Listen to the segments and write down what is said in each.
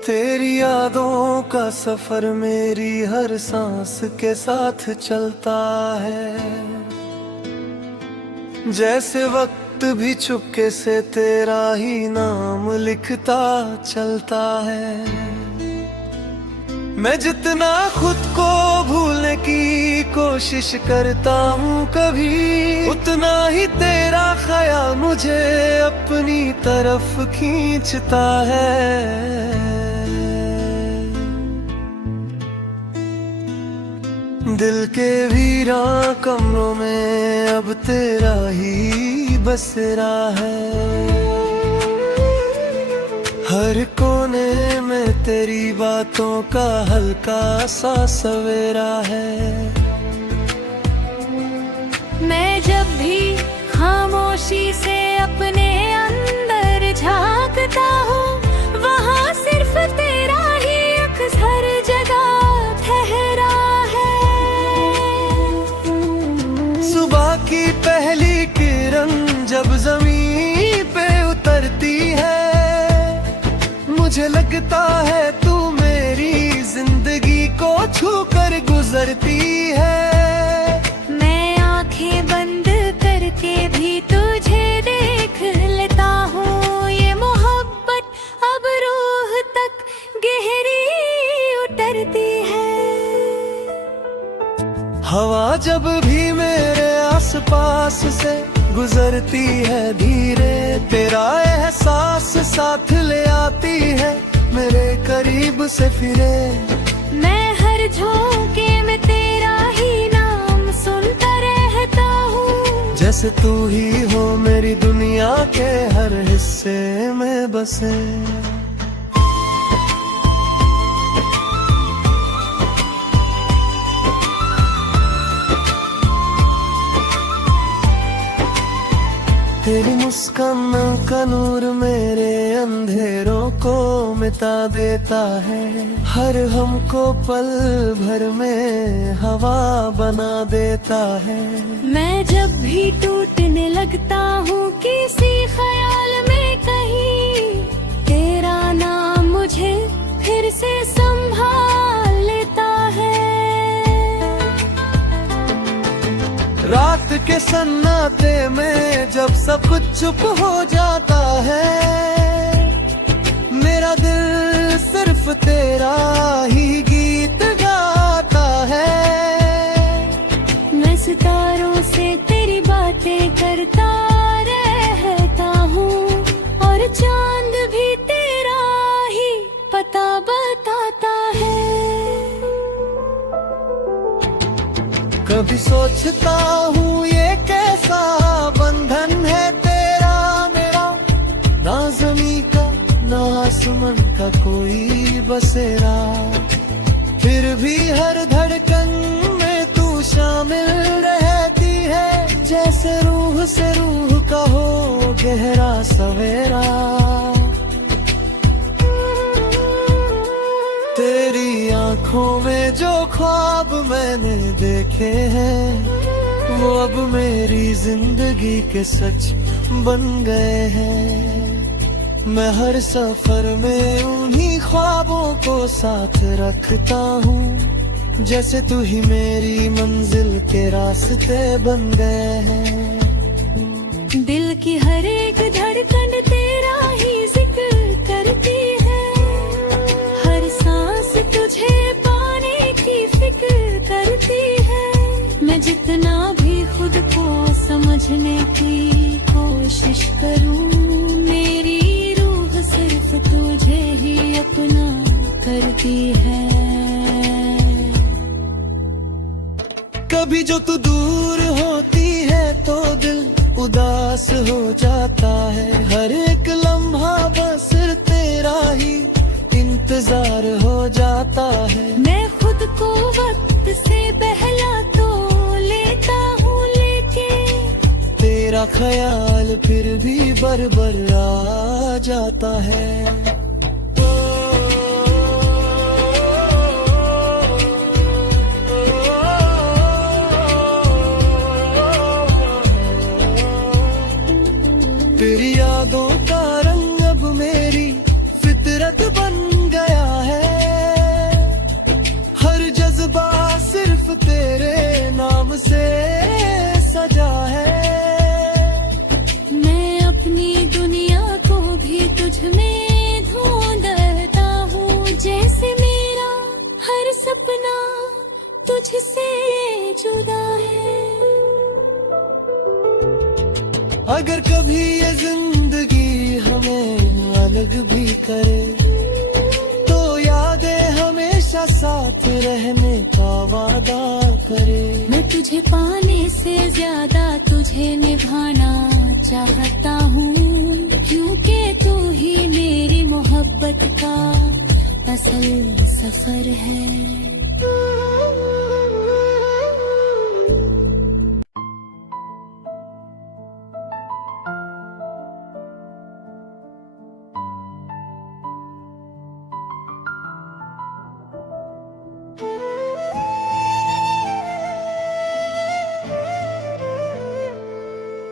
तेरी यादों का सफर मेरी हर सांस के साथ चलता है, जैसे वक्त भी चुपके से तेरा ही नाम लिखता चलता है। मैं जितना खुद को भूलने की कोशिश करता हूँ कभी, उतना ही तेरा ख्याल मुझे अपनी तरफ खींचता है। दिल के वीरान कमरों में अब तेरा ही बसेरा है, हर कोने में तेरी बातों का हल्का सा सवेरा है। मैं जब भी खामोशी से अपने अंदर झांकता हूँ, वहाँ सिर्फ तेरा ही अक्स हर जगह ठहरा है। सुबह की पहली किरण जब जमीन पे उतरती है, मुझे लगता है तू मेरी जिंदगी को छू कर गुजरती है। मैं आंखें बंद करके भी तुझे देख लेता हूँ, ये मोहब्बत अब रूह तक गहरी उतरती है। हवा जब भी मेरे आसपास से गुजरती है धीरे, तेरा एहसास साथ ले आती है मेरे करीब से फिरे। मैं हर झोंके में तेरा ही नाम सुनता रहता हूँ, जैसे तू ही हो मेरी दुनिया के हर हिस्से में बसे। तेरी मुस्कान का नूर मेरे अंधेरों को मिटा देता है, हर हमको पल भर में हवा बना देता है। मैं जब भी टूटने लगता हूँ किसी ख्याल में कहीं, तेरा नाम मुझे फिर से संभाल लेता है। रात के सन्नाटे में जब सब कुछ चुप हो जाता है, मेरा दिल सिर्फ तेरा ही गीत गाता है। मैं सितारों से तेरी बातें करता रहता हूँ, और चांद भी तेरा ही पता बताता है। कभी सोचता हूँ ये कैसा बंधन है तेरा मेरा, ना ज़मीं का ना आसमान का कोई बसेरा, फिर भी हर धड़कन में तू शामिल रहती है, जैसे रूह से रूह का हो गहरा सवेरा। तेरी आंखों में जो ख्वाब मैंने देखे हैं, वो अब मेरी जिंदगी के सच बन गए हैं। मैं हर सफर में उन्हीं ख्वाबों को साथ रखता हूँ, जैसे तू ही मेरी मंजिल के रास्ते बन गए हैं। दिल की हर एक धड़कन तेरा ही जिक्र करती है, हर सांस तुझे पाने की फिक्र करती है। मैं जितना भी खुद को समझने की कोशिश करूं, मेरी रूह सिर्फ तुझे ही अपना करती है। कभी जो तू दूर होती है तो दिल उदास हो जाता है, हर एक लम्हा बस तेरा ही इंतजार हो जाता है। मैं खुद को वक्त से पहला तो लेता हूँ, लेके तेरा ख्याल फिर भी बर आ जाता है। तेरी यादों का रंग अब मेरी फितरत बन गया में ढूंढता हूँ, जैसे मेरा हर सपना तुझसे जुदा है। अगर कभी ये जिंदगी हमें अलग भी करे, तो यादें हमेशा साथ रहने का वादा करे। मैं तुझे पाने से ज्यादा तुझे निभाना चाहता हूँ, क्योंकि तू ही मेरी मोहब्बत का असल सफर है।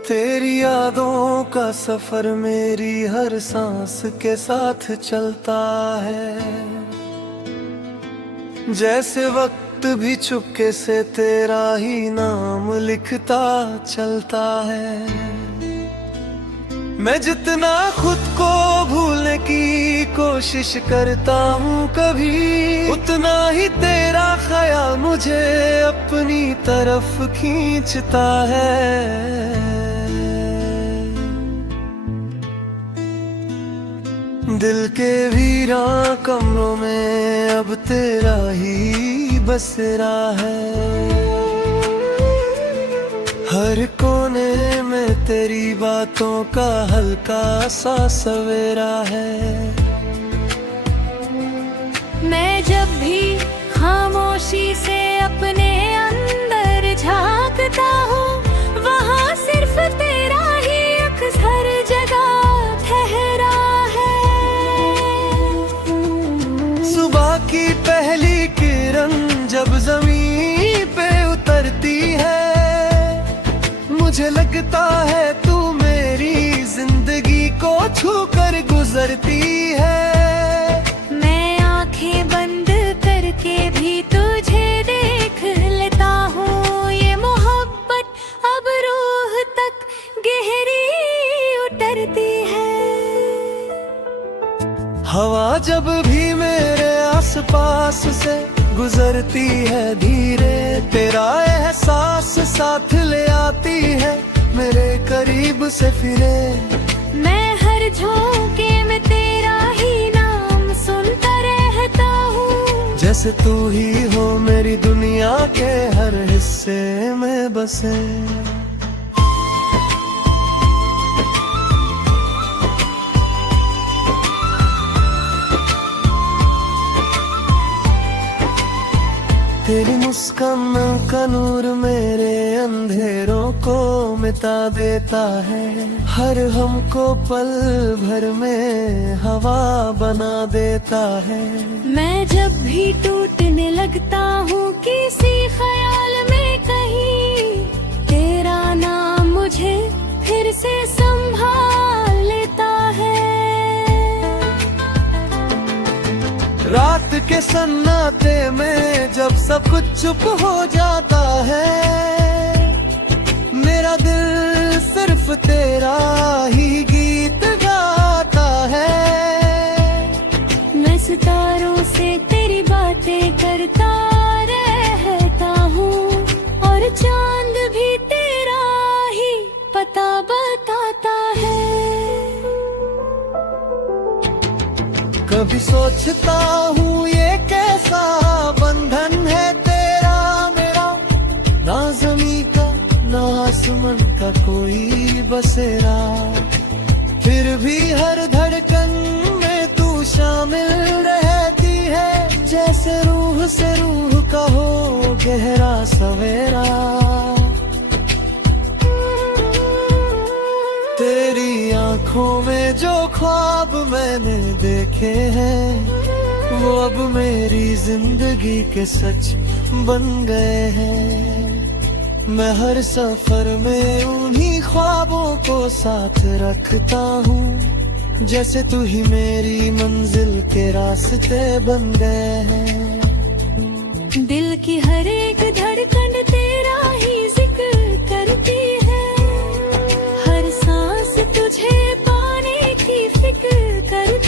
तेरी यादों का सफर मेरी हर सांस के साथ चलता है, जैसे वक्त भी चुपके से तेरा ही नाम लिखता चलता है। मैं जितना खुद को भूलने की कोशिश करता हूँ कभी, उतना ही तेरा ख्याल मुझे अपनी तरफ खींचता है। दिल के वीरान कमरों में अब तेरा ही बसेरा है, हर कोने में तेरी बातों का हल्का सा सवेरा है। मैं जब भी खामोशी से अपने अंदर झांकता हूँ, वहाँ सिर्फ तेरा ही अक्स हर जगह ठहरा है। सुबह की पहली किरण जब जमीन पे उतरती है, मुझे लगता है तू मेरी जिंदगी को छू कर गुजरती है। मैं आंखें बंद करके भी तुझे देख लेता हूँ, ये मोहब्बत अब रूह तक गहरी उतरती है। हवा जब भी मेरे आसपास से गुजरती है धीरे, तेरा एहसास साथ ले आती है मेरे करीब से फिरे। मैं हर झोंके में तेरा ही नाम सुनता रहता हूँ, जैसे तू ही हो मेरी दुनिया के हर हिस्से में बसे। तेरी मुस्कान का नूर मेरे अंधेरों को मिटा देता है, हर हमको पल भर में हवा बना देता है। मैं जब भी टूटने लगता हूँ किसी ख्याल में कहीं, तेरा नाम मुझे फिर से संभाल लेता है। रात के सन्नाटे में जब सब कुछ चुप हो जाता है, मेरा दिल सिर्फ तेरा ही गीत गाता है। मैं सितारों से तेरी बातें करता रहता हूँ, और चांद भी तेरा ही पता बताता है। कभी सोचता हूँ ये कैसा बंधन है तेरा मेरा, ना ज़मीं का ना आसमान का कोई बसेरा, फिर भी हर धड़कन में तू शामिल रहती है, जैसे रूह से रूह का हो गहरा सवेरा। तेरी आंखों में जो ख्वाब मैंने देखे हैं, वो अब मेरी जिंदगी के सच बन गए हैं। मैं हर सफर में उन्हीं ख्वाबों को साथ रखता हूँ, जैसे तू ही मेरी मंजिल के रास्ते बन गए हैं। दिल की हर एक धड़कन तेरा ही जिक्र करती है, हर सांस तुझे पाने की फिक्र करती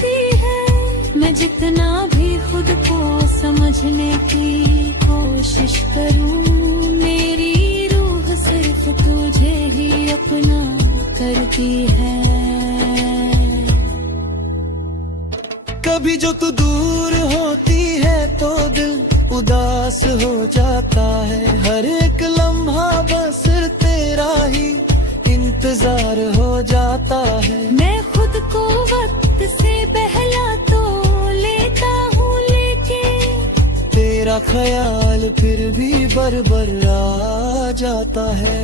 मैं जितना भी खुद को समझने की कोशिश करूं, मेरी रूह सिर्फ तुझे ही अपना करती है। कभी जो तू दूर होती है तो दिल उदास हो जाता है, हर एक लम्हा बस तेरा ही इंतजार हो जाता है। मैं खुद को वक्त से पहला तो लेता हूँ, लेकिन तेरा ख्याल फिर भी बर आ जाता है।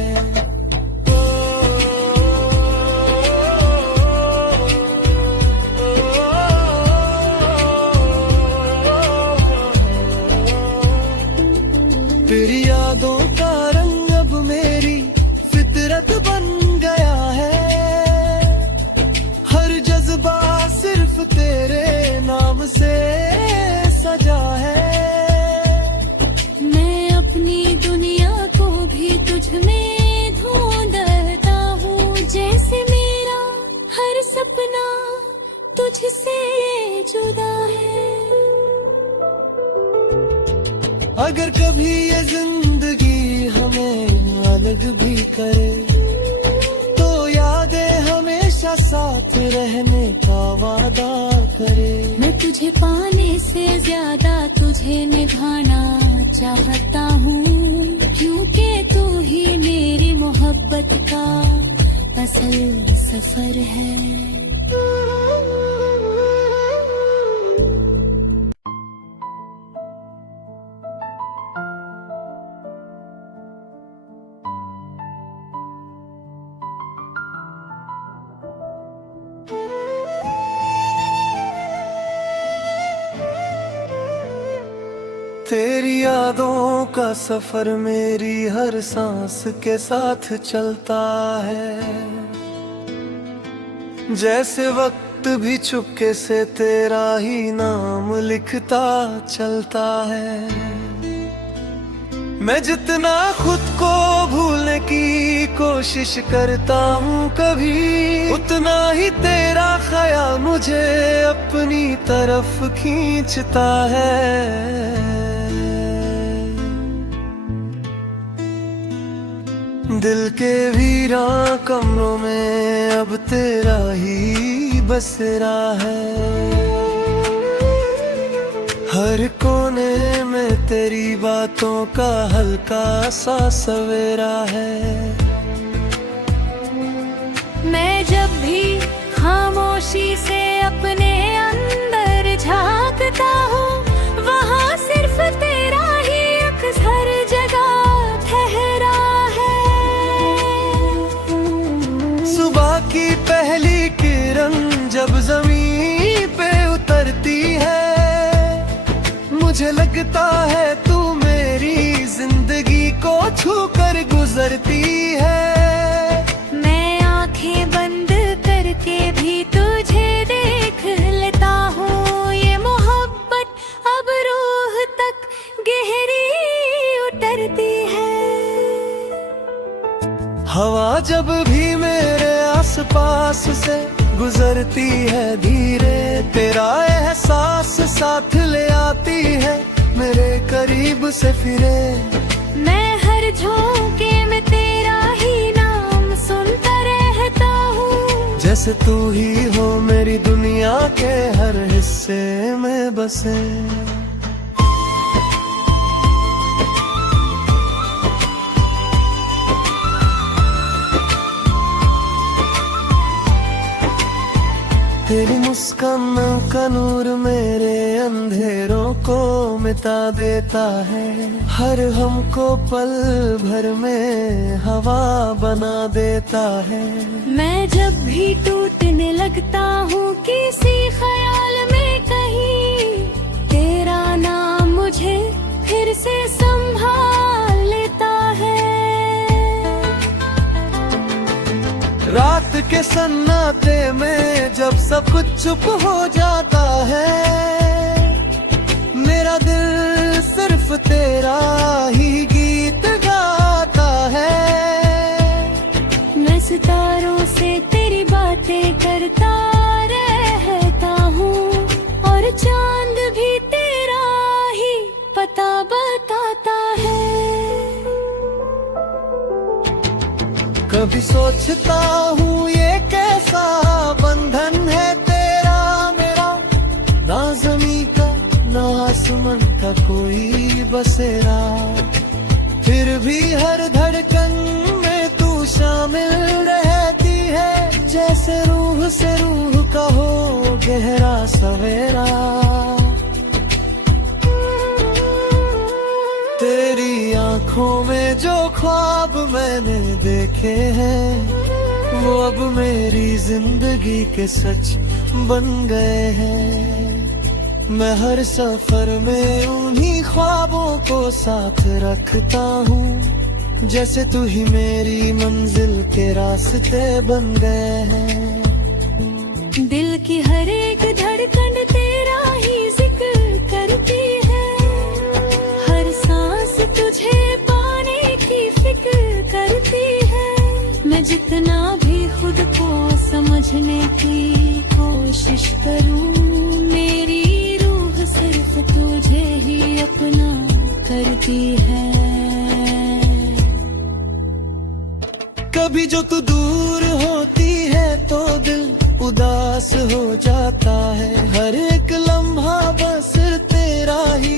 तेरी यादों का रंग अब मेरी फितरत बन गया है, हर जज्बा सिर्फ तेरे नाम से सजा है। मैं अपनी दुनिया को भी तुझ में ढूंढता हूँ, जैसे मेरा हर सपना तुझसे जुदा है। अगर कभी ये जिंदगी हमें अलग भी करे तो यादें हमेशा साथ रहने का वादा करे। मैं तुझे पाने से ज्यादा तुझे निभाना चाहता हूँ, क्योंकि तू ही मेरी मोहब्बत का असल सफर है। तेरी यादों का सफर मेरी हर सांस के साथ चलता है, जैसे वक्त भी चुपके से तेरा ही नाम लिखता चलता है। मैं जितना खुद को भूलने की कोशिश करता हूँ कभी, उतना ही तेरा ख्याल मुझे अपनी तरफ खींचता है। दिल के वीरान कमरों में अब तेरा ही बसेरा है, हर कोने में तेरी बातों का हल्का सा सवेरा है। मैं जब भी खामोशी से अपने अंदर झांकता हूँ, वहाँ सिर्फ तेरा ही अक्स हर जगह ठहरा है। सुबह की पहली किरण जब जमीन पे उतरती है, मुझे लगता है तू मेरी जिंदगी को छू कर गुजरती है। मैं आंखें बंद करके भी तुझे देख लेता हूँ, ये मोहब्बत अब रूह तक गहरी उतरती है। हवा जब भी मेरे आसपास से गुजरती है धीरे, तेरा एहसास साथ ले आती है मेरे करीब से फिरे। मैं हर झोंके में तेरा ही नाम सुनता रहता हूँ, जैसे तू ही हो मेरी दुनिया के हर हिस्से में बसे। तेरी मुस्कान का नूर मेरे अंधेरों को मिटा देता है, हर हमको पल भर में हवा बना देता है। मैं जब भी टूटने लगता हूँ किसी ख्याल में कहीं, तेरा नाम मुझे फिर से संभाल लेता है। रात के सन्नाटे में जब सब कुछ चुप हो जाता है, मेरा दिल सिर्फ तेरा ही गीत गाता है। मैं सितारों से तेरी बातें करता रहता हूँ और कभी सोचता हूँ ये कैसा बंधन है तेरा मेरा, ना जमी का ना आसमान का कोई बसेरा, फिर भी हर धड़कन में तू शामिल रहती है, जैसे रूह से रूह का हो गहरा सवेरा। तेरी आंखों में जो ख्वाब मैंने देखे हैं, वो अब मेरी जिंदगी के सच बन गए हैं। मैं हर सफर में उन्हीं ख्वाबों को साथ रखता हूँ, जैसे तू ही मेरी मंजिल के रास्ते बन गए हैं। दिल की हर एक धड़कन तेरा ही जिक्र करती है, हर सांस तुझे पाने की फिक्र करती है। मैं जितना भी खुद को समझने की कोशिश करूं, मेरी रूह सिर्फ तुझे ही अपना करती है। कभी जो तू दूर होती है तो दिल उदास हो जाता है, हर एक लम्हा बस तेरा ही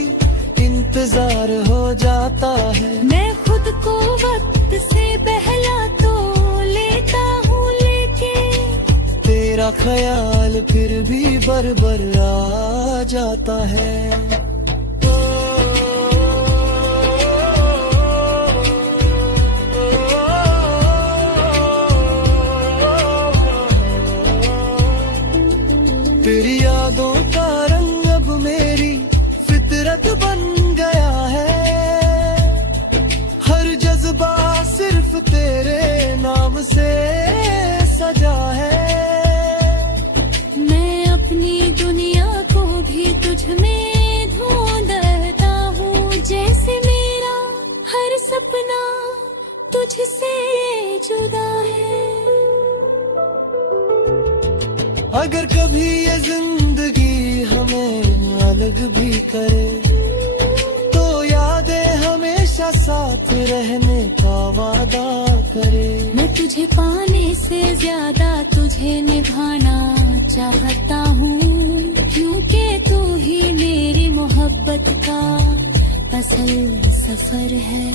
इंतजार हो जाता है। मैं खुद को वक्त से पहला तो लेता हूँ, लेके तेरा ख्याल फिर भी बर आ जाता है। तेरी यादों का रंग अब मेरी फितरत बन गया है, हर जज्बा सिर्फ तेरे नाम से सजा है। मैं अपनी दुनिया को भी तुझ में ढूंढता हूँ, जैसे मेरा हर सपना तुझसे जुदा है। अगर कभी ये जिंदगी हमें अलग भी करे, तो यादें हमेशा साथ रहने का वादा करे। मैं तुझे पाने से ज्यादा तुझे निभाना चाहता हूँ, क्योंकि तू ही मेरी मोहब्बत का असल सफर है।